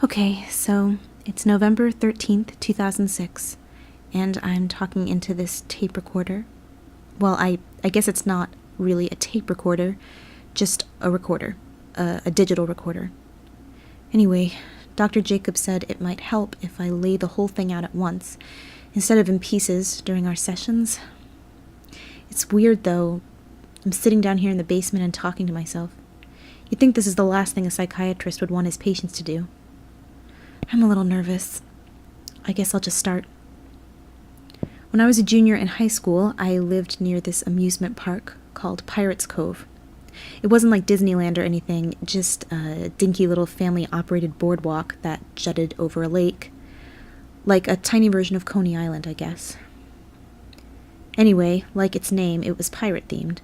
Okay, so it's November 13th, 2006, and I'm talking into this tape recorder. Well, I guess it's not really a tape recorder, just a recorder, a digital recorder. Anyway, Dr. Jacob said it might help if I lay the whole thing out at once, instead of in pieces during our sessions. It's weird, though. I'm sitting down here in the basement and talking to myself. You'd think this is the last thing a psychiatrist would want his patients to do. I'm a little nervous. I guess I'll just start. When I was a junior in high school, I lived near this amusement park called Pirates Cove. It wasn't like Disneyland or anything, just a dinky little family-operated boardwalk that jutted over a lake. Like a tiny version of Coney Island, I guess. Anyway, like its name, it was pirate-themed.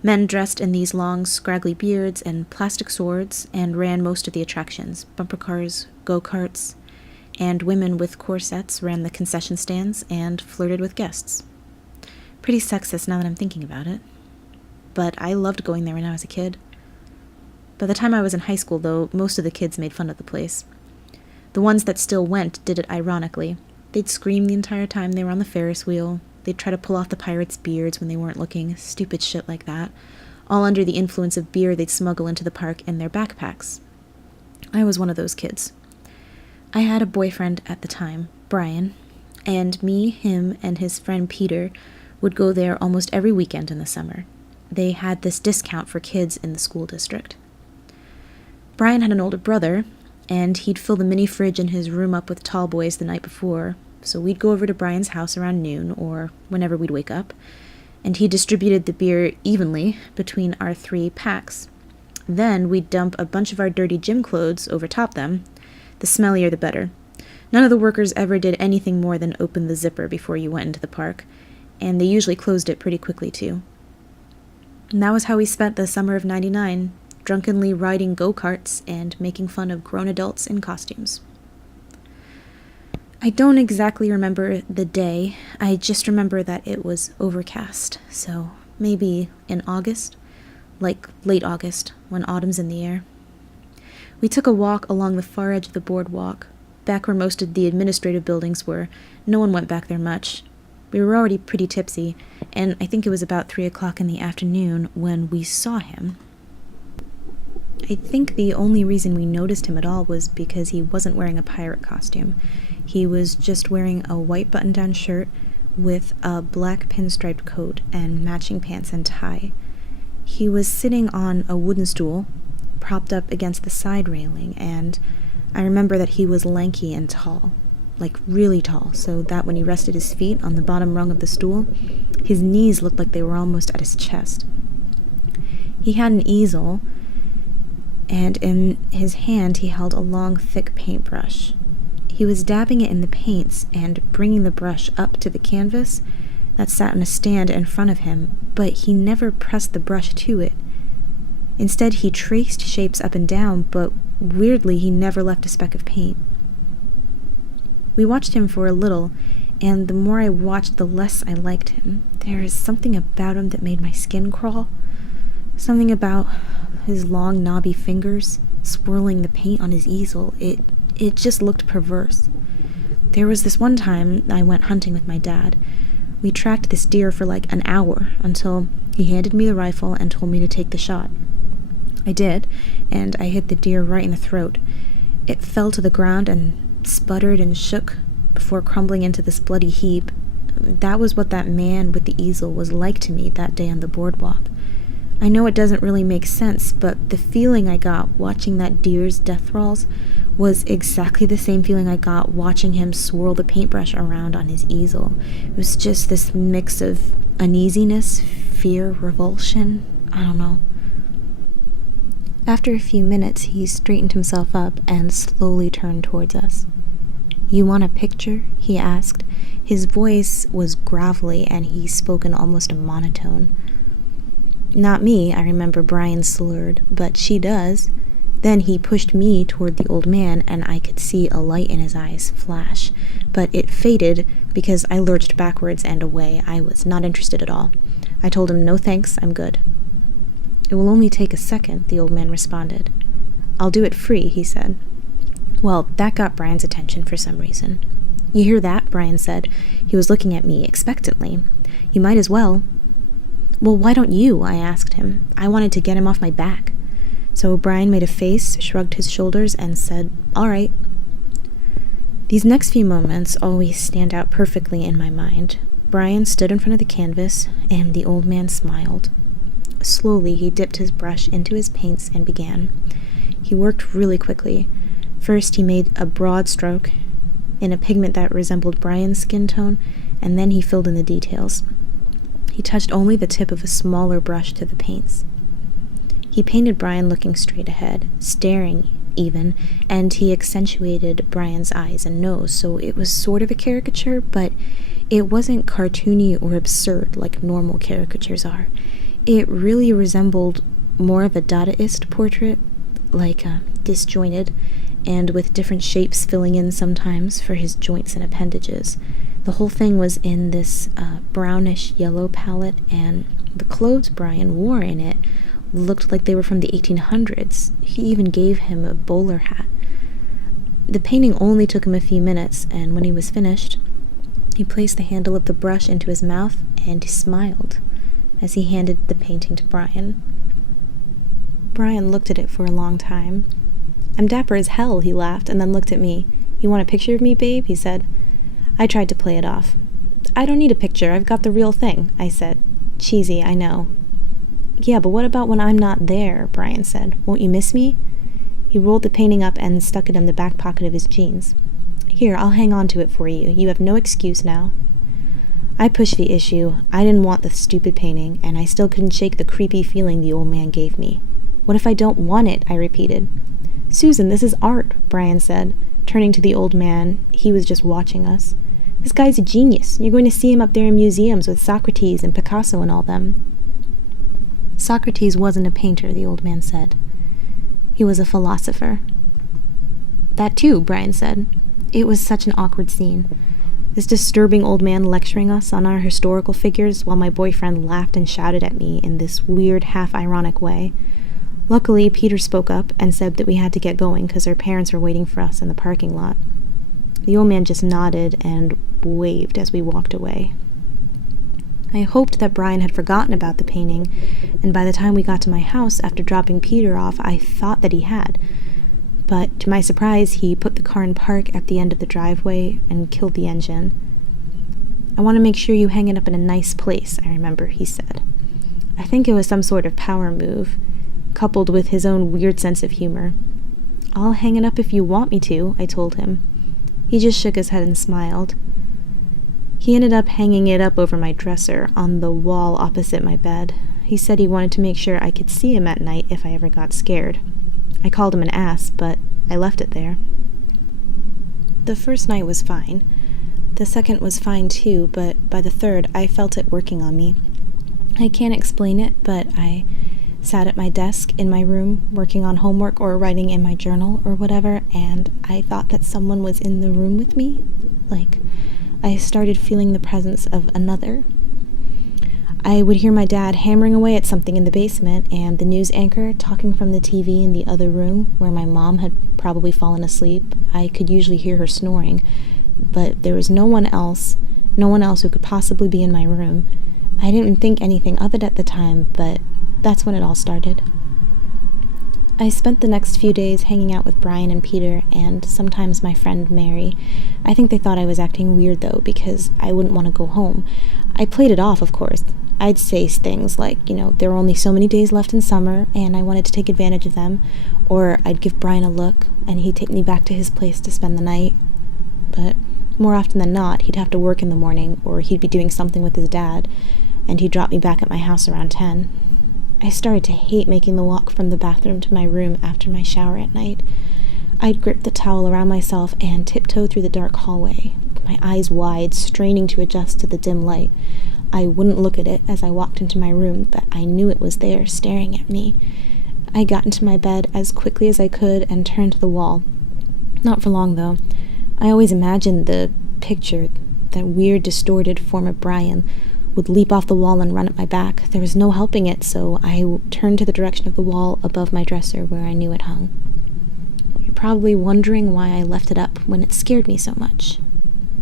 Men dressed in these long, scraggly beards and plastic swords and ran most of the attractions, bumper cars, go-karts, and women with corsets ran the concession stands and flirted with guests. Pretty sexist now that I'm thinking about it. But I loved going there when I was a kid. By the time I was in high school, though, most of the kids made fun of the place. The ones that still went did it ironically. They'd scream the entire time they were on the Ferris wheel. They'd try to pull off the pirates' beards when they weren't looking, stupid shit like that, all under the influence of beer they'd smuggle into the park in their backpacks. I was one of those kids. I had a boyfriend at the time, Brian, and me, him, and his friend Peter would go there almost every weekend in the summer. They had this discount for kids in the school district. Brian had an older brother, and he'd fill the mini fridge in his room up with tall boys the night before, so we'd go over to Brian's house around noon, or whenever we'd wake up, and he distributed the beer evenly between our 3 packs. Then we'd dump a bunch of our dirty gym clothes over top them. The smellier the better. None of the workers ever did anything more than open the zipper before you went into the park, and they usually closed it pretty quickly too. And that was how we spent the summer of '99, drunkenly riding go-karts and making fun of grown adults in costumes. I don't exactly remember the day, I just remember that it was overcast, so maybe in August, like late August, when autumn's in the air. We took a walk along the far edge of the boardwalk, back where most of the administrative buildings were. No one went back there much. We were already pretty tipsy, and I think it was about 3 o'clock in the afternoon when we saw him. I think the only reason we noticed him at all was because he wasn't wearing a pirate costume. He was just wearing a white button-down shirt with a black pinstriped coat and matching pants and tie. He was sitting on a wooden stool, propped up against the side railing, and I remember that he was lanky and tall, like really tall, so that when he rested his feet on the bottom rung of the stool, his knees looked like they were almost at his chest. He had an easel, and in his hand he held a long, thick paintbrush. He was dabbing it in the paints and bringing the brush up to the canvas that sat on a stand in front of him, but he never pressed the brush to it. Instead, he traced shapes up and down, but weirdly, he never left a speck of paint. We watched him for a little, and the more I watched, the less I liked him. There is something about him that made my skin crawl. Something about his long, knobby fingers swirling the paint on his easel. It just looked perverse. There was this one time I went hunting with my dad. We tracked this deer for like an hour until he handed me the rifle and told me to take the shot. I did, and I hit the deer right in the throat. It fell to the ground and sputtered and shook before crumbling into this bloody heap. That was what that man with the easel was like to me that day on the boardwalk. I know it doesn't really make sense, but the feeling I got watching that deer's death thralls was exactly the same feeling I got watching him swirl the paintbrush around on his easel. It was just this mix of uneasiness, fear, revulsion. I don't know. After a few minutes, he straightened himself up and slowly turned towards us. "You want a picture?" he asked. His voice was gravelly, and he spoke in almost a monotone. Not me, I remember Brian slurred, but she does. Then he pushed me toward the old man, and I could see a light in his eyes flash, but it faded because I lurched backwards and away. I was not interested at all. I told him, "No thanks, I'm good." "It will only take a second," the old man responded. "I'll do it free," he said. Well, that got Brian's attention for some reason. "You hear that?" Brian said. He was looking at me expectantly. "You might as well." "Well, why don't you?" I asked him. I wanted to get him off my back. So Brian made a face, shrugged his shoulders, and said, "All right." These next few moments always stand out perfectly in my mind. Brian stood in front of the canvas, and the old man smiled. Slowly, he dipped his brush into his paints and began. He worked really quickly. First, he made a broad stroke in a pigment that resembled Brian's skin tone, and then he filled in the details. He touched only the tip of a smaller brush to the paints. He painted Brian looking straight ahead, staring even, and he accentuated Brian's eyes and nose, so it was sort of a caricature, but it wasn't cartoony or absurd like normal caricatures are. It really resembled more of a Dadaist portrait, like disjointed, and with different shapes filling in sometimes for his joints and appendages. The whole thing was in this brownish yellow palette, and the clothes Brian wore in it looked like they were from the 1800s. He even gave him a bowler hat. The painting only took him a few minutes, and when he was finished, he placed the handle of the brush into his mouth and smiled as he handed the painting to Brian. Brian looked at it for a long time. "I'm dapper as hell," he laughed, and then looked at me. "You want a picture of me, babe?" he said. I tried to play it off. "I don't need a picture, I've got the real thing," I said. Cheesy, I know. "Yeah, but what about when I'm not there?" Brian said. "Won't you miss me?" He rolled the painting up and stuck it in the back pocket of his jeans. "Here, I'll hang on to it for you. You have no excuse now." I pushed the issue. I didn't want the stupid painting, and I still couldn't shake the creepy feeling the old man gave me. "What if I don't want it?" I repeated. "Susan, this is art," Brian said, turning to the old man. He was just watching us. "This guy's a genius. You're going to see him up there in museums with Socrates and Picasso and all them." "Socrates wasn't a painter," the old man said. "He was a philosopher." "That too," Brian said. It was such an awkward scene. This disturbing old man lecturing us on our historical figures while my boyfriend laughed and shouted at me in this weird, half-ironic way. Luckily, Peter spoke up and said that we had to get going because our parents were waiting for us in the parking lot. The old man just nodded and waved as we walked away. I hoped that Brian had forgotten about the painting, and by the time we got to my house after dropping Peter off, I thought that he had. But to my surprise, he put the car in park at the end of the driveway and killed the engine. "I want to make sure you hang it up in a nice place," I remember he said. I think it was some sort of power move, coupled with his own weird sense of humor. "I'll hang it up if you want me to," I told him. He just shook his head and smiled. He ended up hanging it up over my dresser on the wall opposite my bed. He said he wanted to make sure I could see him at night if I ever got scared. I called him an ass, but I left it there. The first night was fine. The second was fine too, but by the third, I felt it working on me. I can't explain it, but I sat at my desk in my room working on homework or writing in my journal or whatever, and I thought that someone was in the room with me. Like, I started feeling the presence of another. I would hear my dad hammering away at something in the basement, and the news anchor talking from the TV in the other room where my mom had probably fallen asleep. I could usually hear her snoring, but there was no one else who could possibly be in my room. I didn't think anything of it at the time, but that's when it all started. I spent the next few days hanging out with Brian and Peter, and sometimes my friend Mary. I think they thought I was acting weird, though, because I wouldn't want to go home. I played it off, of course. I'd say things like, there were only so many days left in summer, and I wanted to take advantage of them, or I'd give Brian a look, and he'd take me back to his place to spend the night. But more often than not, he'd have to work in the morning, or he'd be doing something with his dad, and he'd drop me back at my house around 10. I started to hate making the walk from the bathroom to my room after my shower at night. I'd grip the towel around myself and tiptoe through the dark hallway, my eyes wide, straining to adjust to the dim light, I wouldn't look at it as I walked into my room, but I knew it was there, staring at me. I got into my bed as quickly as I could and turned to the wall. Not for long, though. I always imagined the picture, that weird, distorted form of Brian, would leap off the wall and run at my back. There was no helping it, so I turned to the direction of the wall above my dresser where I knew it hung. You're probably wondering why I left it up when it scared me so much.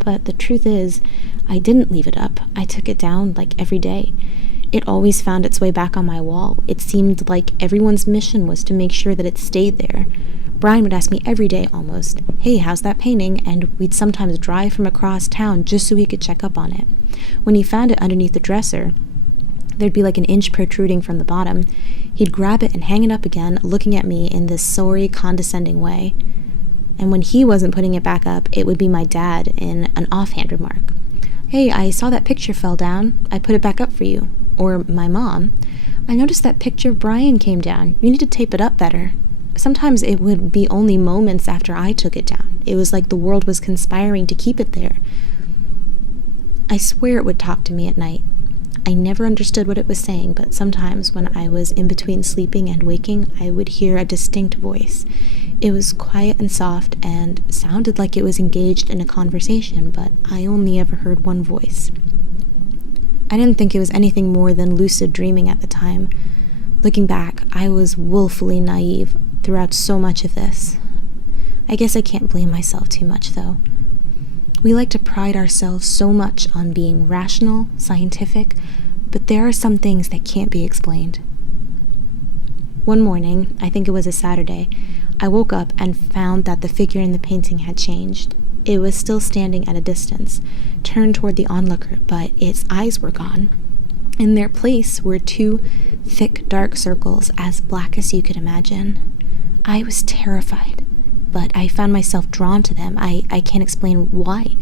But the truth is, I didn't leave it up. I took it down like every day. It always found its way back on my wall. It seemed like everyone's mission was to make sure that it stayed there. Brian would ask me every day almost, "Hey, how's that painting?" And we'd sometimes drive from across town just so he could check up on it. When he found it underneath the dresser, there'd be like an inch protruding from the bottom. He'd grab it and hang it up again, looking at me in this sorry, condescending way. And when he wasn't putting it back up, it would be my dad in an offhand remark. "Hey, I saw that picture fell down. I put it back up for you." Or my mom, "I noticed that picture of Brian came down. You need to tape it up better." Sometimes it would be only moments after I took it down. It was like the world was conspiring to keep it there. I swear it would talk to me at night. I never understood what it was saying, but sometimes when I was in between sleeping and waking, I would hear a distinct voice. It was quiet and soft and sounded like it was engaged in a conversation, but I only ever heard one voice. I didn't think it was anything more than lucid dreaming at the time. Looking back, I was woefully naive throughout so much of this. I guess I can't blame myself too much, though. We like to pride ourselves so much on being rational, scientific, but there are some things that can't be explained. One morning, I think it was a Saturday, I woke up and found that the figure in the painting had changed. It was still standing at a distance, turned toward the onlooker, but its eyes were gone. In their place were two thick, dark circles as black as you could imagine. I was terrified, but I found myself drawn to them. I can't explain why.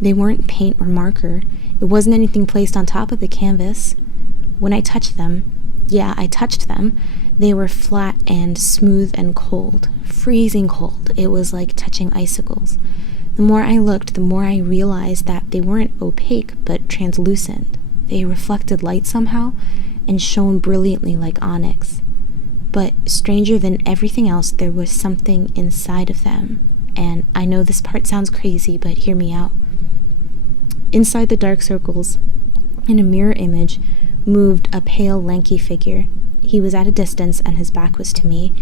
They weren't paint or marker. It wasn't anything placed on top of the canvas. When I touched them, I touched them, they were flat and smooth and cold, freezing cold. It was like touching icicles. The more I looked, the more I realized that they weren't opaque, but translucent. They reflected light somehow and shone brilliantly like onyx. But stranger than everything else, there was something inside of them. And I know this part sounds crazy, but hear me out. Inside the dark circles, in a mirror image, moved a pale, lanky figure. He was at a distance and his back was to me.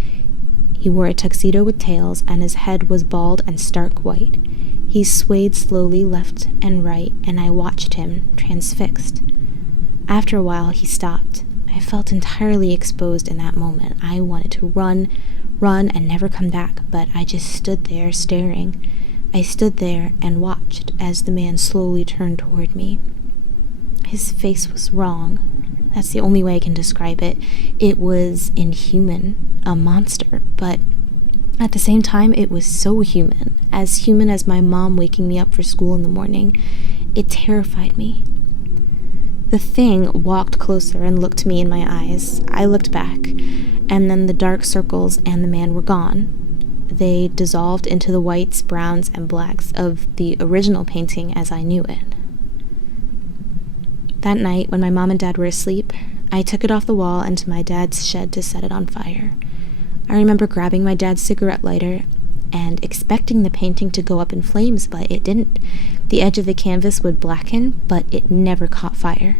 He wore a tuxedo with tails and his head was bald and stark white. He swayed slowly left and right, and I watched him, transfixed. After a while, he stopped. I felt entirely exposed in that moment. I wanted to run, and never come back, but I just stood there staring. I stood there and watched as the man slowly turned toward me. His face was wrong. That's the only way I can describe it. It was inhuman, a monster, but at the same time, it was so human as my mom waking me up for school in the morning. It terrified me. The thing walked closer and looked me in my eyes. I looked back, and then the dark circles and the man were gone. They dissolved into the whites, browns, and blacks of the original painting as I knew it. That night, when my mom and dad were asleep, I took it off the wall into my dad's shed to set it on fire. I remember grabbing my dad's cigarette lighter and expecting the painting to go up in flames, but it didn't. The edge of the canvas would blacken, but it never caught fire.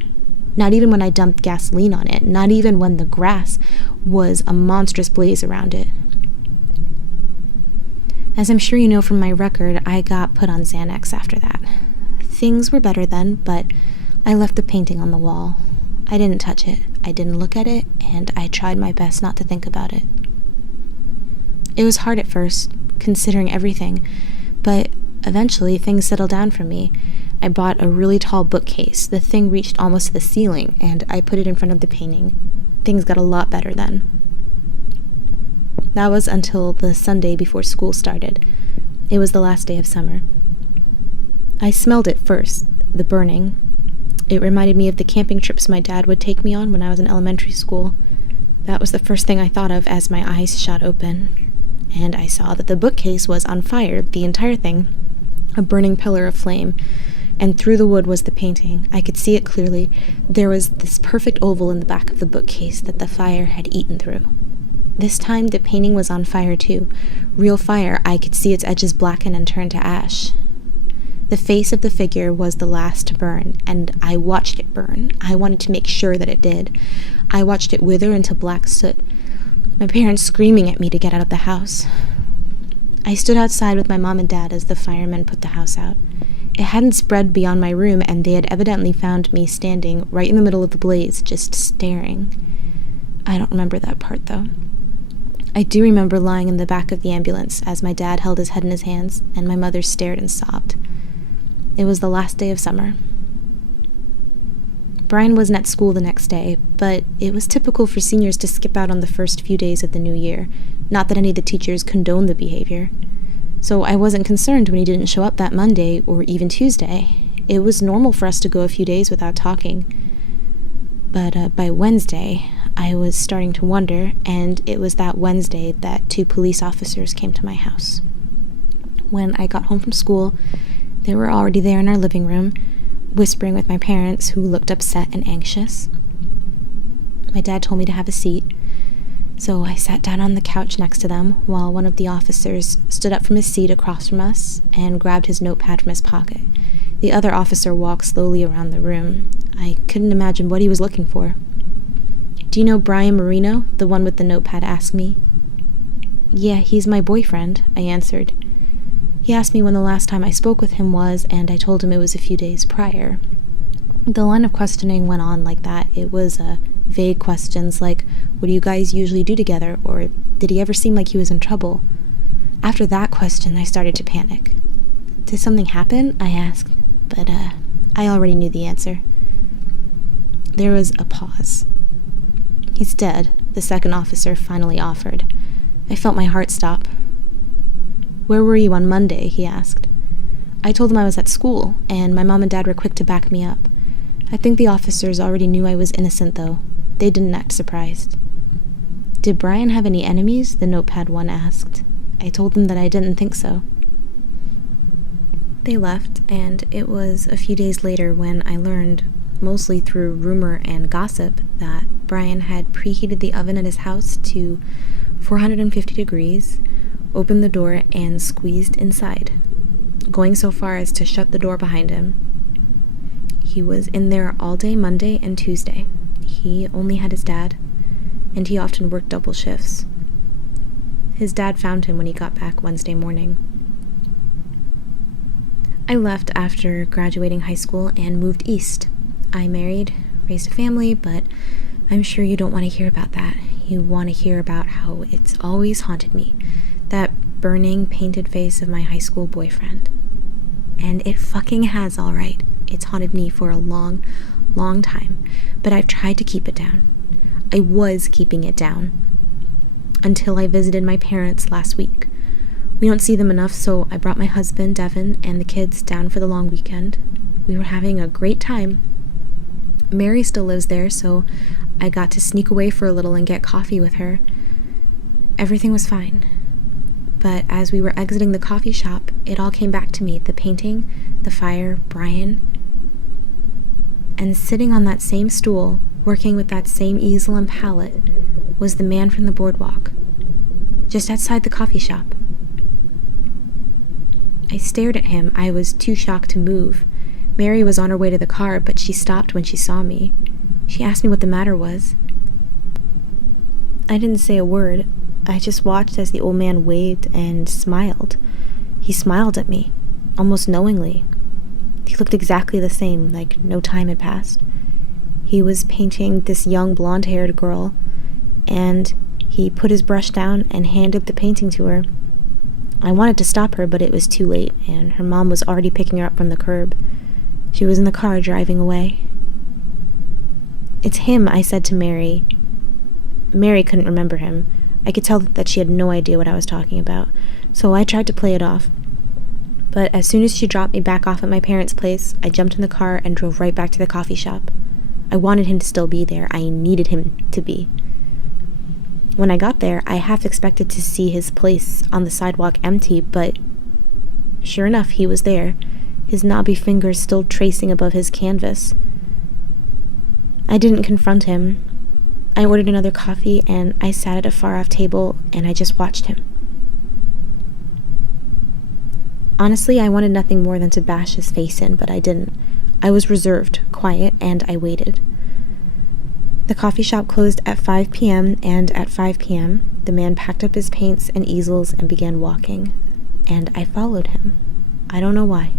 Not even when I dumped gasoline on it, not even when the grass was a monstrous blaze around it. As I'm sure you know from my record, I got put on Xanax after that. Things were better then, but I left the painting on the wall. I didn't touch it, I didn't look at it, and I tried my best not to think about it. It was hard at first, considering everything, but eventually things settled down for me. I bought a really tall bookcase. The thing reached almost to the ceiling, and I put it in front of the painting. Things got a lot better then. That was until the Sunday before school started. It was the last day of summer. I smelled it first, the burning. It reminded me of the camping trips my dad would take me on when I was in elementary school. That was the first thing I thought of as my eyes shot open. And I saw that the bookcase was on fire, the entire thing, a burning pillar of flame. and through the wood was the painting. I could see it clearly. There was this perfect oval in the back of the bookcase that the fire had eaten through. This time, the painting was on fire too. Real fire. I could see its edges blacken and turn to ash. The face of the figure was the last to burn, and I watched it burn. I wanted to make sure that it did. I watched it wither into black soot, my parents screaming at me to get out of the house. I stood outside with my mom and dad as the firemen put the house out. It hadn't spread beyond my room, and they had evidently found me standing right in the middle of the blaze, just staring. I don't remember that part, though. I do remember lying in the back of the ambulance as my dad held his head in his hands, and my mother stared and sobbed. It was the last day of summer. Brian wasn't at school the next day, but it was typical for seniors to skip out on the first few days of the new year. Not that any of the teachers condoned the behavior. So I wasn't concerned when he didn't show up that Monday or even Tuesday. It was normal for us to go a few days without talking. But by Wednesday, I was starting to wonder, and it was that Wednesday that 2 police officers came to my house. When I got home from school, they were already there in our living room, whispering with my parents, who looked upset and anxious. My dad told me to have a seat, so I sat down on the couch next to them while one of the officers stood up from his seat across from us and grabbed his notepad from his pocket. The other officer walked slowly around the room. I couldn't imagine what he was looking for. "Do you know Brian Marino, the one with the notepad?" asked me. "Yeah, he's my boyfriend," I answered. He asked me when the last time I spoke with him was, and I told him it was a few days prior. The line of questioning went on like that. It was vague questions like, "What do you guys usually do together?" or "Did he ever seem like he was in trouble?" After that question, I started to panic. "Did something happen?" I asked, but I already knew the answer. There was a pause. "He's dead," the second officer finally offered. I felt my heart stop. "Where were you on Monday?" he asked. I told him I was at school, and my mom and dad were quick to back me up. I think the officers already knew I was innocent, though. They didn't act surprised. "Did Brian have any enemies?" the notepad one asked. I told them that I didn't think so. They left, and it was a few days later when I learned, mostly through rumor and gossip, that Brian had preheated the oven at his house to 450 degrees, opened the door, and squeezed inside, going so far as to shut the door behind him. He was in there all day Monday and Tuesday. He only had his dad, and he often worked double shifts. His dad found him when he got back Wednesday morning. I left after graduating high school and moved east. I married, raised a family, but I'm sure you don't want to hear about that. You want to hear about how it's always haunted me. That burning, painted face of my high school boyfriend. And it fucking has, all right. It's haunted me for a long, long time, but I've tried to keep it down. I was keeping it down until I visited my parents last week. We don't see them enough, so I brought my husband, Devin, and the kids down for the long weekend. We were having a great time. Mary still lives there, so I got to sneak away for a little and get coffee with her. Everything was fine. But as we were exiting the coffee shop, it all came back to me. The painting, the fire, Brian. And sitting on that same stool, working with that same easel and palette, was the man from the boardwalk, just outside the coffee shop. I stared at him. I was too shocked to move. Mary was on her way to the car, but she stopped when she saw me. She asked me what the matter was. I didn't say a word. I just watched as the old man waved and smiled. He smiled at me, almost knowingly. He looked exactly the same, like no time had passed. He was painting this young blonde-haired girl, and he put his brush down and handed the painting to her. I wanted to stop her, but it was too late, and her mom was already picking her up from the curb. She was in the car driving away. "It's him," I said to Mary. Mary couldn't remember him. I could tell that she had no idea what I was talking about, so I tried to play it off. But as soon as she dropped me back off at my parents' place, I jumped in the car and drove right back to the coffee shop. I wanted him to still be there. I needed him to be. When I got there, I half expected to see his place on the sidewalk empty, but sure enough, he was there. his knobby fingers still tracing above his canvas. I didn't confront him. I ordered another coffee and I sat at a far-off table and I just watched him. Honestly, I wanted nothing more than to bash his face in, but I didn't. I was reserved, quiet, and I waited. The coffee shop closed at 5 p.m., and at 5 p.m., the man packed up his paints and easels and began walking, and I followed him. I don't know why.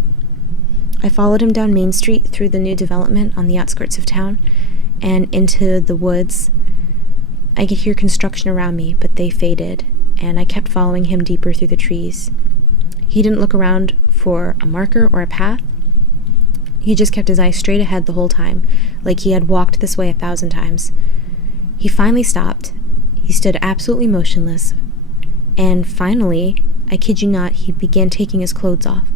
I followed him down Main Street through the new development on the outskirts of town and into the woods. I could hear construction around me, but they faded, and I kept following him deeper through the trees. He didn't look around for a marker or a path. He just kept his eyes straight ahead the whole time, like he had walked this way 1,000 times. He finally stopped. He stood absolutely motionless, and finally, I kid you not, he began taking his clothes off.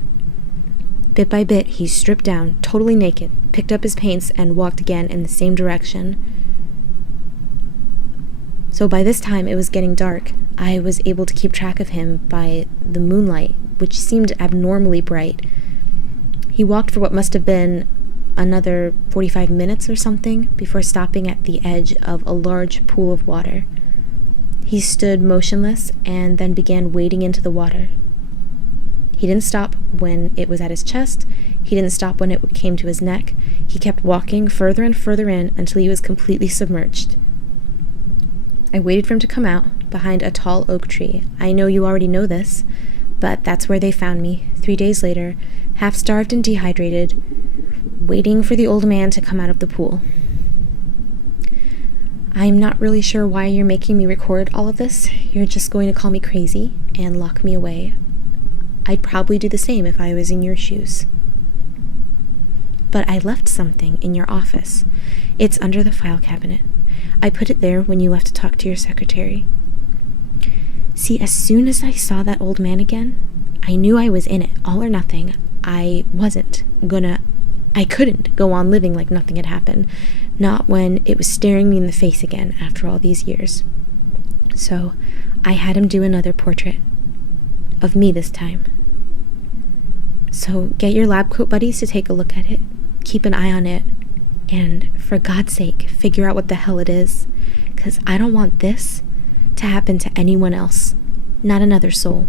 Bit by bit, he stripped down, totally naked, picked up his paints, and walked again in the same direction. So by this time, it was getting dark. I was able to keep track of him by the moonlight, which seemed abnormally bright. He walked for what must have been another 45 minutes or something before stopping at the edge of a large pool of water. He stood motionless and then began wading into the water. He didn't stop when it was at his chest. He didn't stop when it came to his neck. He kept walking further and further in until he was completely submerged. I waited for him to come out behind a tall oak tree. I know you already know this, but that's where they found me, 3 days later, half-starved and dehydrated, waiting for the old man to come out of the pool. I'm not really sure why you're making me record all of this. You're just going to call me crazy and lock me away. I'd probably do the same if I was in your shoes. But I left something in your office. It's under the file cabinet. I put it there when you left to talk to your secretary. See, as soon as I saw that old man again, I knew I was in it, all or nothing. I couldn't go on living like nothing had happened, not when it was staring me in the face again after all these years. So I had him do another portrait, of me this time. So get your lab coat buddies to take a look at it, keep an eye on it, and for God's sake, figure out what the hell it is, 'cause I don't want this to happen to anyone else, not another soul.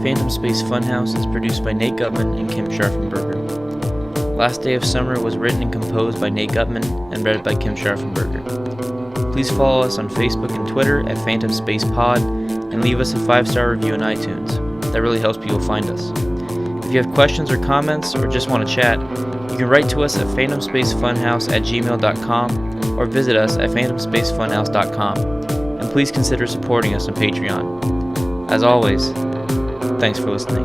Phantom Space Funhouse is produced by Nate Gutman and Kim Scharfenberger. Last Day of Summer was written and composed by Nate Gutman and read by Kim Scharfenberger. Please follow us on Facebook and Twitter at Phantom Space Pod and leave us a 5-star review on iTunes. That really helps people find us. If you have questions or comments or just want to chat, you can write to us at phantomspacefunhouse@gmail.com or visit us at phantomspacefunhouse.com. And please consider supporting us on Patreon. As always, thanks for listening.